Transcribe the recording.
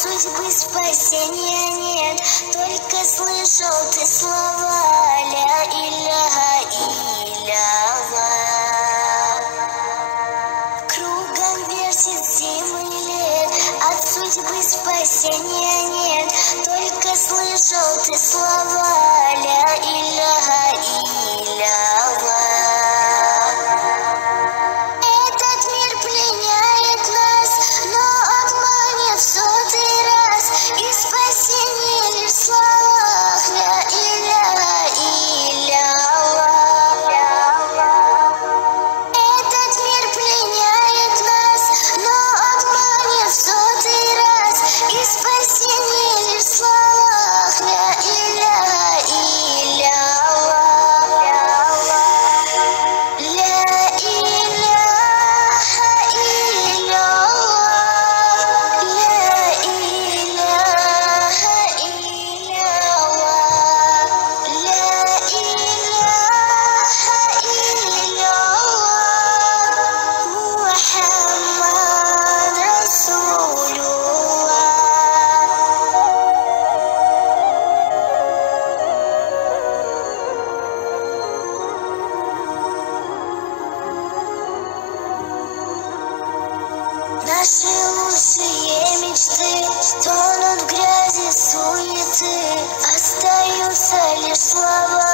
судьбы спасения нет, только слышал ты слова ля иляха илlallah. Кругом вертит зимы лет, от судьбы спасения нет, только слышал ты слова ля иляха илlallah. Этот мир пленяет нас, но обманет в сотый раз, и спасение лишь в словах ля иляха илlallah. Этот мир пленяет нас, но обманет в сотый раз, и спасение лишь в словах ля иляха илlallah. Ля иляха илlallah, ля иляха илlallah, ля иляха илlallah, Мухаммад Расулуллах. Наши лучшие мечты тонут в грязи суеты, остаются лишь слова